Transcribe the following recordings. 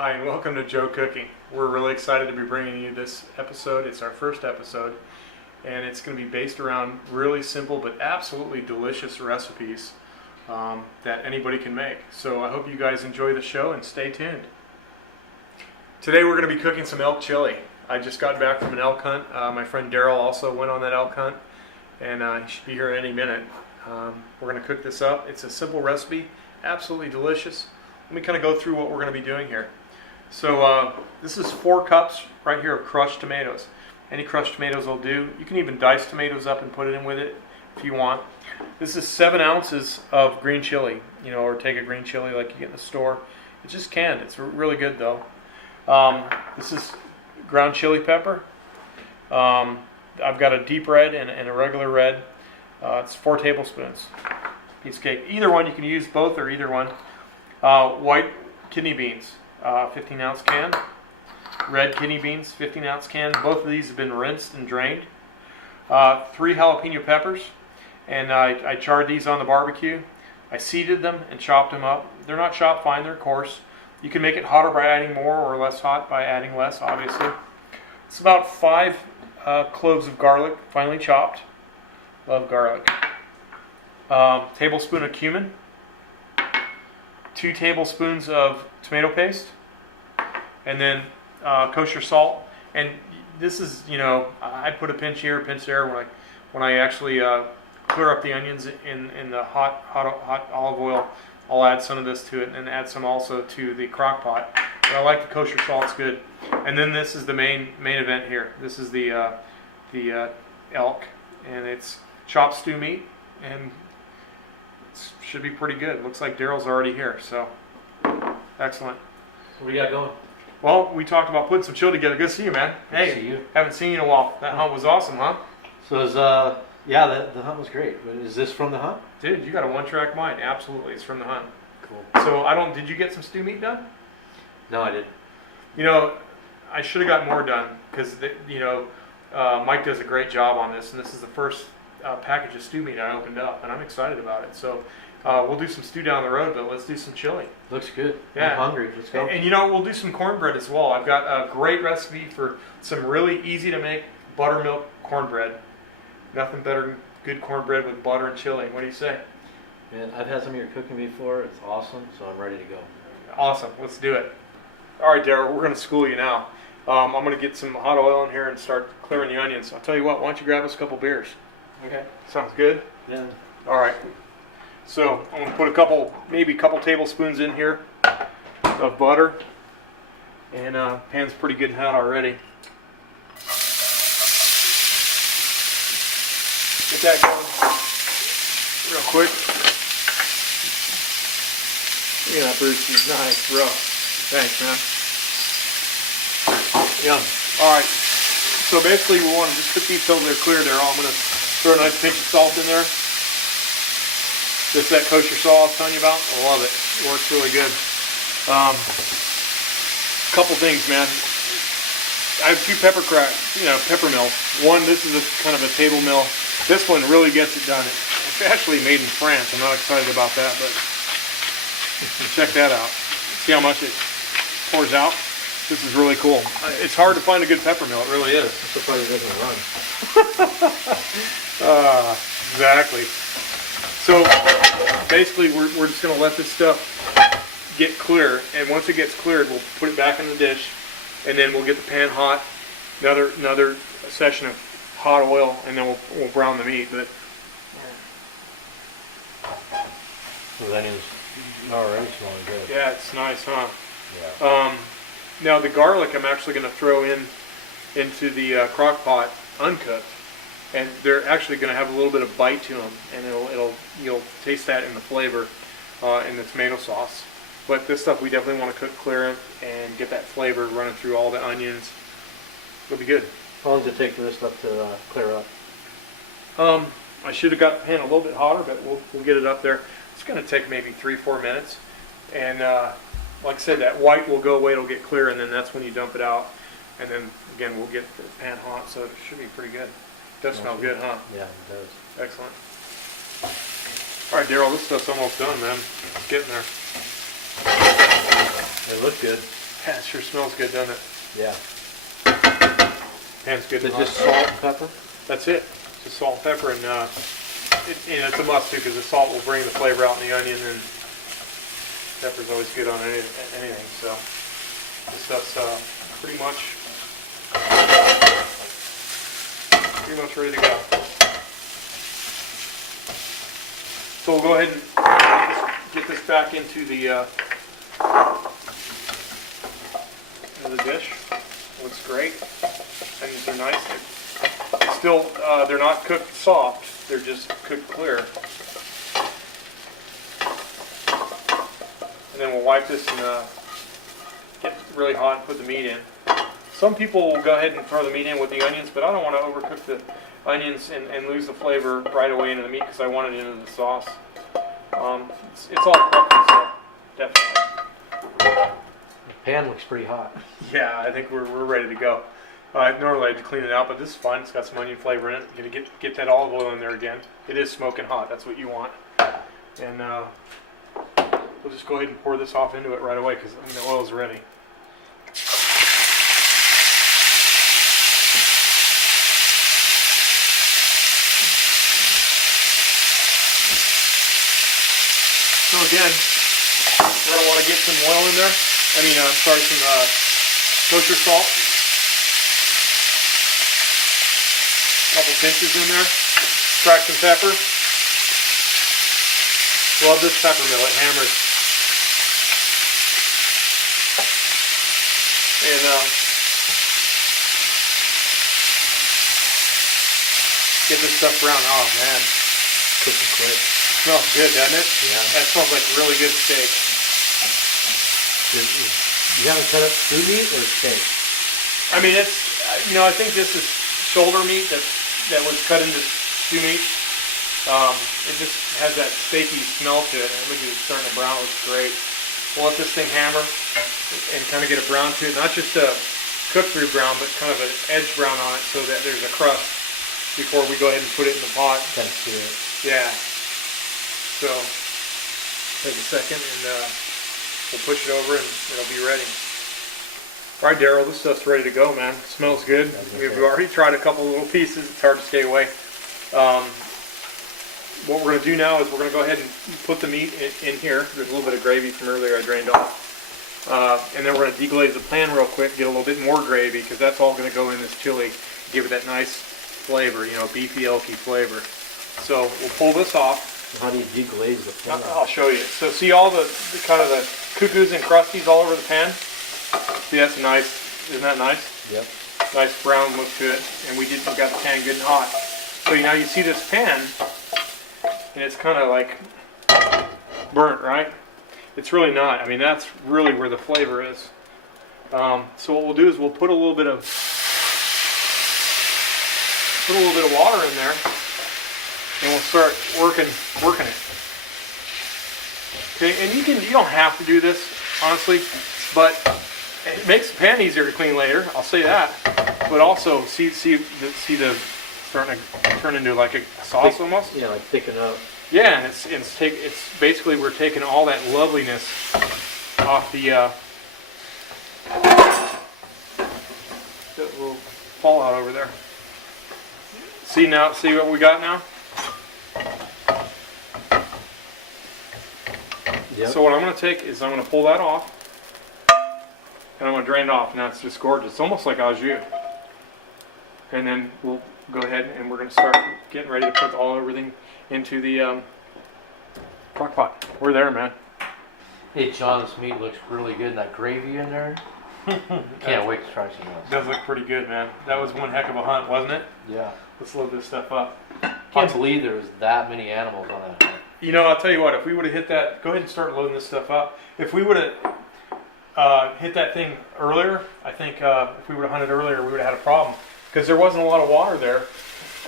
Hi, and welcome to Joe Cooking. We're really excited to be bringing you this episode. It's our first episode, and it's going to be based around really simple but absolutely delicious recipes that anybody can make. So I hope you guys enjoy the show and stay tuned. Today we're going to be cooking some elk chili. I just got back from an elk hunt. My friend Daryl also went on that elk hunt, and he should be here any minute. We're going to cook this up. It's a simple recipe, absolutely delicious. Let me kind of go through what we're going to be doing here. So this is 4 cups right here of crushed tomatoes. Any crushed tomatoes will do. You can even dice tomatoes up and put it in with it if you want. This is 7 ounces of green chili, or take a green chili like you get in the store. It's just canned. It's really good though. This is ground chili pepper. I've got a deep red and a regular red. It's 4 tablespoons. Piece of cake. Either one, you can use both or either one. White kidney beans. 15-ounce can. Red kidney beans, 15-ounce can. Both of these have been rinsed and drained. 3 jalapeno peppers, and I charred these on the barbecue. I seeded them and chopped them up. They're not chopped fine, they're coarse. You can make it hotter by adding more or less hot by adding less, obviously. It's about 5 cloves of garlic, finely chopped. Love garlic. Tablespoon of cumin. 2 tablespoons of tomato paste, and then kosher salt. And this is, I put a pinch here, a pinch there. When I actually clear up the onions in the hot olive oil, I'll add some of this to it, and add some also to the crock pot. But I like the kosher salt; it's good. And then this is the main event here. This is the elk, and it's chopped stew meat, and should be pretty good. Looks like Daryl's already here, so excellent. What do you got going? Well, we talked about putting some chili together. Good to see you, man. Good to see you. Haven't seen you in a while. That hunt was awesome, huh? So the hunt was great. But is this from the hunt? Dude, you got a one-track mind. Absolutely, it's from the hunt. Cool. So did you get some stew meat done? No, I didn't. I should have got more done because Mike does a great job on this, and this is the first package of stew meat I opened up, and I'm excited about it. So we'll do some stew down the road, but let's do some chili. Looks good. Yeah. I'm hungry. Let's go. And we'll do some cornbread as well. I've got a great recipe for some really easy to make buttermilk cornbread. Nothing better than good cornbread with butter and chili. What do you say? Man, I've had some of your cooking before. It's awesome, so I'm ready to go. Awesome. Let's do it. All right, Daryl, we're going to school you now. I'm going to get some hot oil in here and start clearing the onions. I'll tell you what, why don't you grab us a couple beers? Okay. Sounds good? Yeah. All right. So I'm going to put maybe a couple tablespoons in here of butter. And pan's pretty good and hot already. Get that going real quick. Look at that, Bruce. Nice, rough. Thanks, man. Yum. All right. So basically, we want to just cook these till they're clear there. I'm going to throw a nice pinch of salt in there. Just that kosher salt I was telling you about. I love it. It works really good. Couple things, man. I have 2 pepper mills. One, this is kind of a table mill. This one really gets it done. It's actually made in France. I'm not excited about that, but check that out. See how much it pours out? This is really cool. It's hard to find a good pepper mill. It really is. I'm surprised it doesn't run. Exactly. So basically, we're just going to let this stuff get clear, and once it gets cleared, we'll put it back in the dish, and then we'll get the pan hot. Another session of hot oil, and then we'll brown the meat. But So that is already smelling good. yeah, it's nice, huh? Yeah. Now the garlic, I'm actually going to throw into the crock pot uncooked. And they're actually going to have a little bit of bite to them, and you'll taste that in the flavor in the tomato sauce. But this stuff we definitely want to cook clear and get that flavor running through all the onions. It'll be good. How long does it take for this stuff to clear up? I should have got the pan a little bit hotter, but we'll get it up there. It's going to take maybe 3-4 minutes, and like I said, that white will go away. It'll get clear, and then that's when you dump it out. And then again, we'll get the pan hot, so it should be pretty good. Does smell good, huh? Yeah, it does. Excellent. All right, Daryl, this stuff's almost done, man. It's getting there. It looks good. Yeah, it sure smells good, doesn't it? Yeah. Pan's good. Is it just salt and pepper? That's it. Just salt and pepper, and it's a must too because the salt will bring the flavor out in the onion, and pepper's always good on anything. So this stuff's pretty much ready to go. So we'll go ahead and get this back into the dish. Looks great. Onions are nice. Still, they're not cooked soft. They're just cooked clear. And then we'll wipe this and get really hot and put the meat in. Some people will go ahead and throw the meat in with the onions, but I don't want to overcook the onions and lose the flavor right away into the meat because I want it into the sauce. It's all preference, so definitely. The pan looks pretty hot. Yeah, I think we're ready to go. Normally I'd clean it out, but this is fine. It's got some onion flavor in it. You're gonna get that olive oil in there again. It is smoking hot. That's what you want. And we'll just go ahead and pour this off into it right away because the oil's ready. So again, we're going to want to get some oil in there. Some kosher salt. A couple pinches in there. Crack some pepper. Love this pepper mill, it hammers. And get this stuff brown. Oh man, Cooking quick. smells good, doesn't it? Yeah. That smells like really good steak. You haven't cut up stew meat or steak? I mean, it's I think this is shoulder meat that was cut into stew meat. It just has that steaky smell to it, and look at it starting to brown. It looks great. We'll let this thing hammer and kind of get a brown to it, not just a cook-through brown, but kind of an edge brown on it, so that there's a crust before we go ahead and put it in the pot. Kind of sear it. Yeah. So take a second, and we'll push it over, and it'll be ready. All right, Daryl, this stuff's ready to go, man. It smells good. We've already tried a couple little pieces. It's hard to stay away. What we're going to do now is we're going to go ahead and put the meat in here. There's a little bit of gravy from earlier I drained off. And then we're going to deglaze the pan real quick, get a little bit more gravy, because that's all going to go in this chili, give it that nice flavor, beefy, elky flavor. So we'll pull this off. How do you deglaze the pan? I'll show you. So see all the kind of the cuckoos and crusties all over the pan? See, that's nice. Isn't that nice? Yep. Nice brown look to it. And we got the pan good and hot. So now you see this pan, and it's kind of like burnt, right? It's really not. I mean, that's really where the flavor is. So what we'll do is we'll put a little bit of water in there, and we'll start working it. Okay, and you don't have to do this, honestly, but it makes the pan easier to clean later. I'll say that. But also, see the starting to turn into like a sauce almost. Yeah, like thicken up. Yeah, and it's basically we're taking all that loveliness off the little fallout over there. See what we got now? Yep. So what I'm going to take is I'm going to pull that off, and I'm going to drain it off. Now it's just gorgeous. It's almost like au jus. And then we'll go ahead and we're going to start getting ready to put everything into the crock pot. We're there, man. Hey, John, this meat looks really good. That gravy in there. Can't wait to try some of It does look pretty good, man. That was one heck of a hunt, wasn't it? Yeah. Let's load this stuff up. Can't believe there was that many animals on that hunt. I'll tell you what, if we would have hit that, go ahead and start loading this stuff up. If we would have hit that thing earlier, I think if we would have hunted earlier, we would have had a problem. Because there wasn't a lot of water there,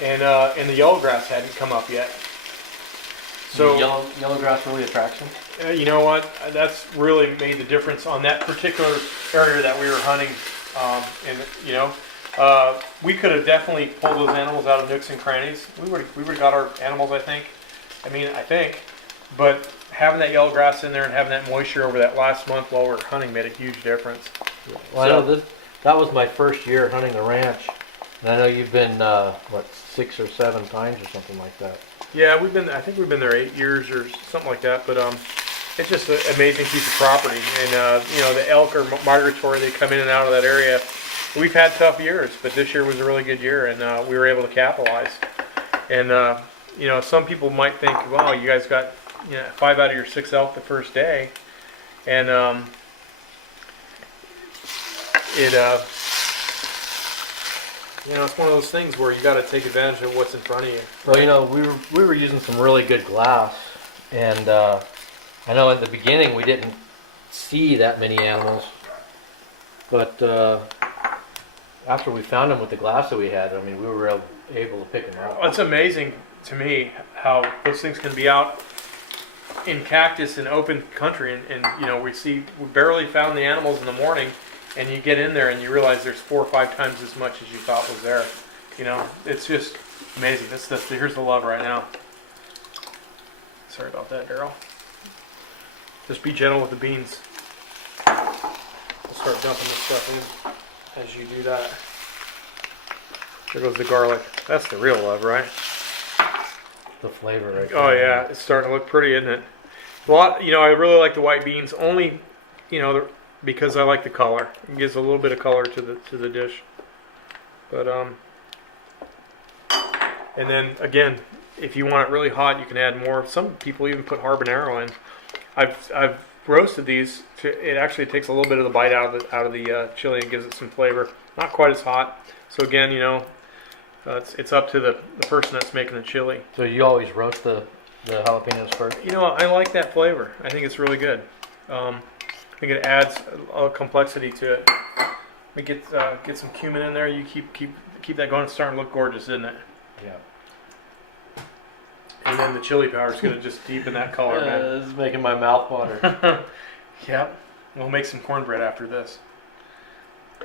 and the yellow grass hadn't come up yet. So yellow grass really attraction? You know what? That's really made the difference on that particular area that we were hunting. We could have definitely pulled those animals out of nooks and crannies. We would have got our animals, I think. But having that yellow grass in there and having that moisture over that last month while we're hunting made a huge difference. Well, I know that was my first year hunting the ranch, and I know you've been 6 or 7 times or something like that. Yeah, I think we've been there 8 years or something like that. But it's just an amazing piece of property, and the elk are migratory. They come in and out of that area. We've had tough years, but this year was a really good year, and we were able to capitalize. And some people might think, wow, you guys got 5 out of your 6 elk the first day, and it's one of those things where you got to take advantage of what's in front of you. Well, we were using some really good glass, and I know in the beginning we didn't see that many animals, but after we found them with the glass that we had, I mean, we were able to pick them up. Well, it's amazing to me how those things can be out in cactus and open country, and we barely found the animals in the morning, and you get in there and you realize there's 4 or 5 times as much as you thought was there. It's just amazing. Here's the love right now. Sorry about that, Daryl. Just be gentle with the beans. I'll start dumping this stuff in as you do that. There goes the garlic. That's the real love, right? The flavor right there. Oh yeah, it's starting to look pretty, isn't it? A lot, I really like the white beans only, because I like the color. It gives a little bit of color to the dish. But and then again, if you want it really hot, you can add more. Some people even put habanero in. I've roasted these. It actually takes a little bit of the bite out of the chili and gives it some flavor. Not quite as hot. So again, it's up to the person that's making the chili. So you always roast the jalapenos first? I like that flavor. I think it's really good. I think it adds a complexity to it. We get some cumin in there. You keep that going. It's starting to look gorgeous, isn't it? Yeah. And then the chili powder is going to just deepen that color, man. This is making my mouth water. Yep. We'll make some cornbread after this.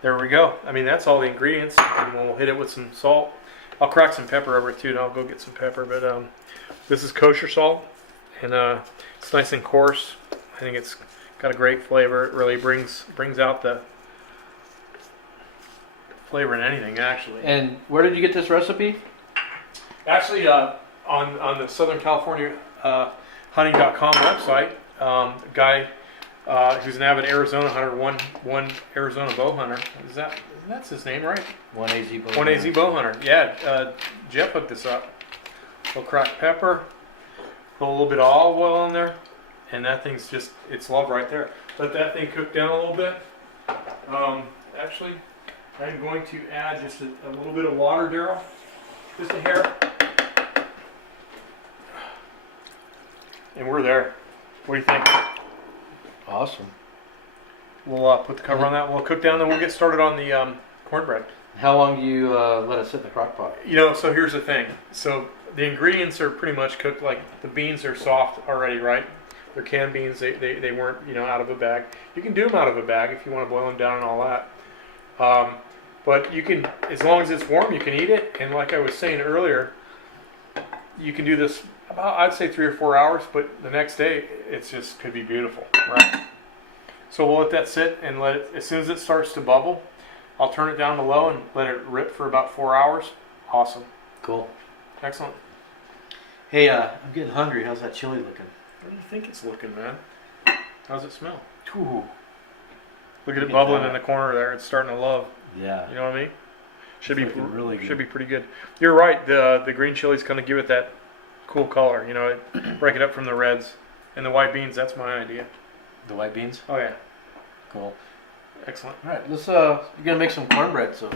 There we go. I mean, that's all the ingredients. And we'll hit it with some salt. I'll crack some pepper over it too, and I'll go get some pepper. But this is kosher salt, and it's nice and coarse. I think it's got a great flavor. It really brings out the flavor in anything, actually. And where did you get this recipe? Actually, on the Southern California hunting.com website, a guy who's an avid Arizona hunter, one Arizona bow hunter. That's his name, right? One AZ bow. One AZ bow hunter. Yeah, Jeff hooked this up. A little cracked pepper, put a little bit of olive oil in there, and that thing's it's love right there. Let that thing cook down a little bit. Actually, I'm going to add just a little bit of water, Daryl. Just a hair. And we're there. What do you think? Awesome. We'll put the cover on that. We'll cook down, then we'll get started on the cornbread. How long do you let it sit in the crock pot? So here's the thing. So the ingredients are pretty much cooked. Like the beans are soft already, right? They're canned beans. They weren't out of a bag. You can do them out of a bag if you want to boil them down and all that. But you can, as long as it's warm, you can eat it. And like I was saying earlier, you can do this about, I'd say 3 or 4 hours, but the next day it's just could be beautiful, right? So we'll let that sit and let it, as soon as it starts to bubble, I'll turn it down to low and let it rip for about 4 hours. Awesome. Cool. Excellent. Hey, I'm getting hungry. How's that chili looking? What do you think it's looking, man? How's it smell? Ooh. Look at it bubbling in the corner there. It's starting to love. Yeah. You know what I mean? Should It's be really good. Should be pretty good. You're right. The green chili's kind of give it that cool color. Break it up from the reds and the white beans. That's my idea. The white beans? Oh yeah. Cool. Excellent. All right, let's. You're gonna make some cornbread. So.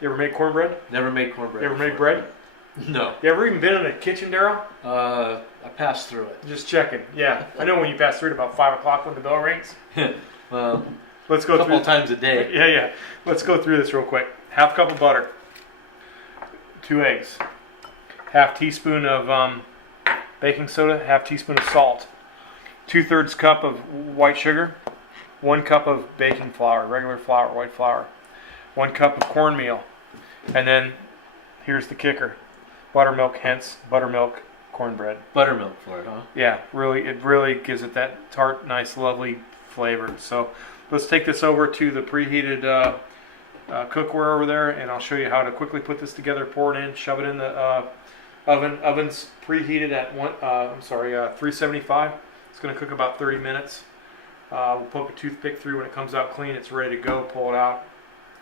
You ever made cornbread? Never made cornbread. You ever made bread? No. You ever even been in a kitchen, Daryl? I passed through it. Just checking. Yeah. I know when you pass through it about 5 o'clock when the bell rings. Well, let's go a couple through times a day. Yeah. Let's go through this real quick. Half cup of butter. 2 eggs. Half teaspoon of baking soda. Half teaspoon of salt. 2/3 cup of white sugar. 1 cup of baking flour, regular flour, white flour. 1 cup of cornmeal. And then here's the kicker. Buttermilk, hence buttermilk cornbread. Buttermilk for it, huh? Yeah, it really gives it that tart, nice, lovely flavor. So let's take this over to the preheated cookware over there, and I'll show you how to quickly put this together. Pour it in, shove it in the oven. Oven's preheated at 375. It's going to cook about 30 minutes. We'll poke a toothpick through. When it comes out clean, it's ready to go. Pull it out,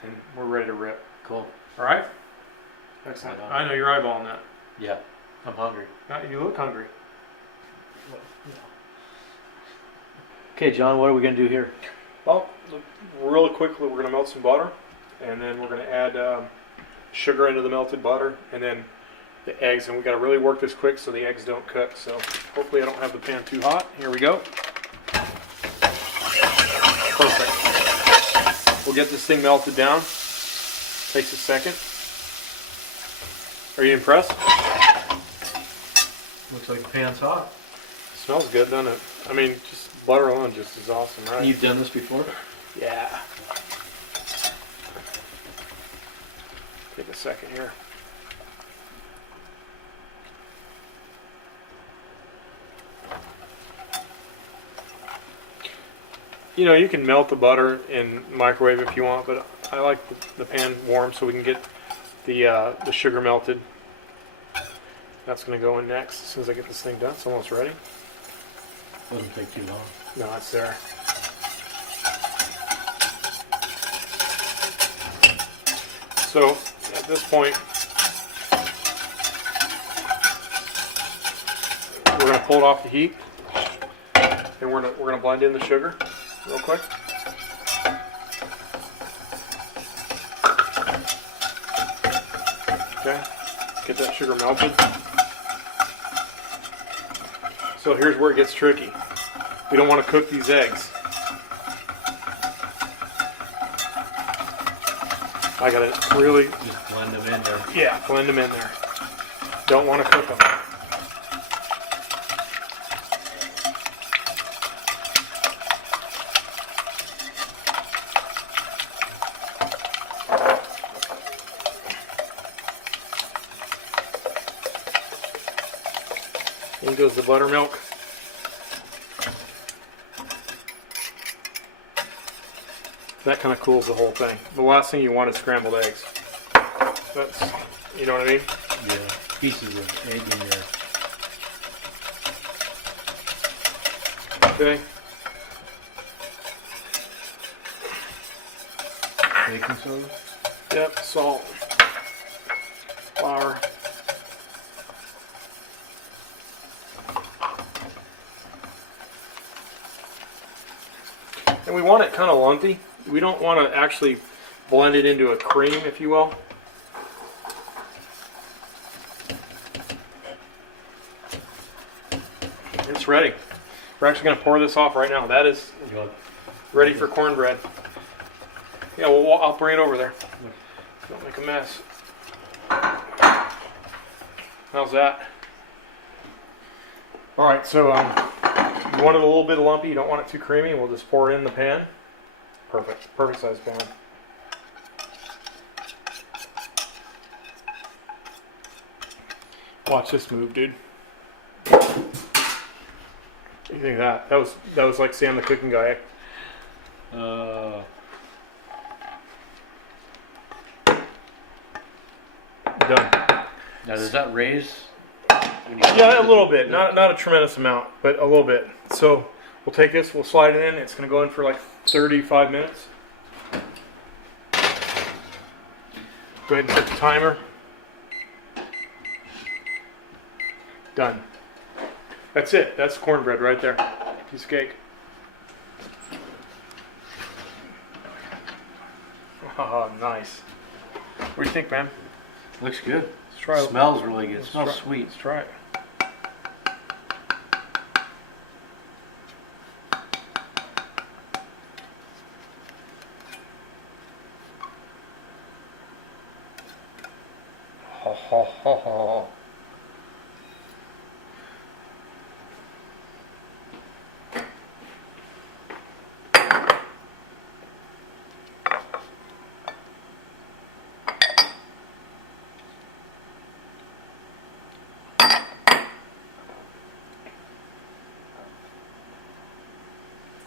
and we're ready to rip. Cool. All right? Excellent. I know you're eyeballing that. Yeah, I'm hungry. You look hungry. Okay, John, what are we going to do here? Well, really quickly, we're going to melt some butter, and then we're going to add sugar into the melted butter, and then the eggs. And we got to really work this quick so the eggs don't cook. So hopefully I don't have the pan too hot. Here we go. Perfect. We'll get this thing melted down. Takes a second. Are you impressed? Looks like the pan's hot. Smells good, doesn't it? I mean, just butter alone just is awesome, right? You've done this before? Yeah. Take a second here. You know, you can melt the butter in microwave if you want, but I like the pan warm so we can get the sugar melted. That's going to go in next as soon as I get this thing done. It's almost ready. Doesn't take too long. No, it's there. So at this point, we're going to pull it off the heat, and we're going to blend in the sugar real quick. Okay, get that sugar melted. So here's where it gets tricky. We don't want to cook these eggs. I gotta really just blend them in there. Yeah, blend them in there. Don't want to cook them. In goes the buttermilk. That kind of cools the whole thing. The last thing you want is scrambled eggs. That's, you know what I mean? Yeah, pieces of egg in there. Okay. Baking soda? Yep, salt, flour. And we want it kind of lumpy. We don't want to actually blend it into a cream, if you will. It's ready. We're actually going to pour this off right now. That is ready for cornbread. Yeah, well, I'll bring it over there. Don't make a mess. How's that? All right, so you want it a little bit lumpy. You don't want it too creamy. We'll just pour it in the pan. Perfect. Perfect size pan. Watch this move, dude. What do you think of that? That was like Sam the cooking guy. Done. Now does that raise? Yeah, a little bit. Not a tremendous amount, but a little bit. So we'll take this, we'll slide it in. It's going to go in for like 35 minutes. Go ahead and set the timer. Done. That's it. That's cornbread right there. Piece of cake. Oh, nice. What do you think, man? Looks good. Let's try it. Smells really good. It smells sweet. Let's try it. Ho, ho, ho, ho.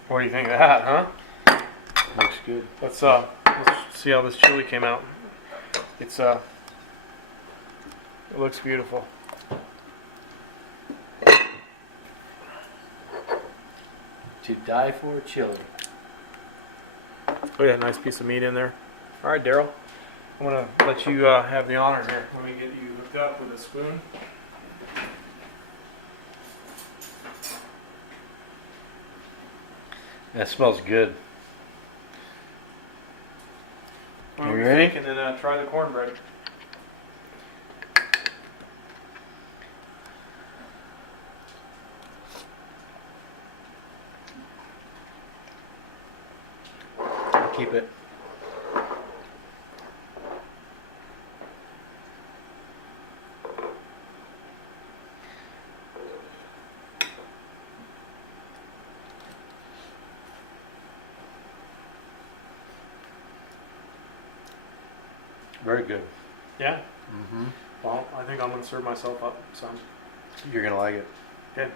What do you think of that, huh? Looks good. Let's see how this chili came out. It looks beautiful. To die for chili. Look at that nice piece of meat in there. All right, Daryl. I'm gonna let you have the honor here. Let me get you hooked up with a spoon. That smells good. What You do you ready? think? And then try the cornbread. Keep it. Very good. Yeah. Mm-hmm. Well, I think I'm gonna serve myself up some. You're gonna like it. Okay.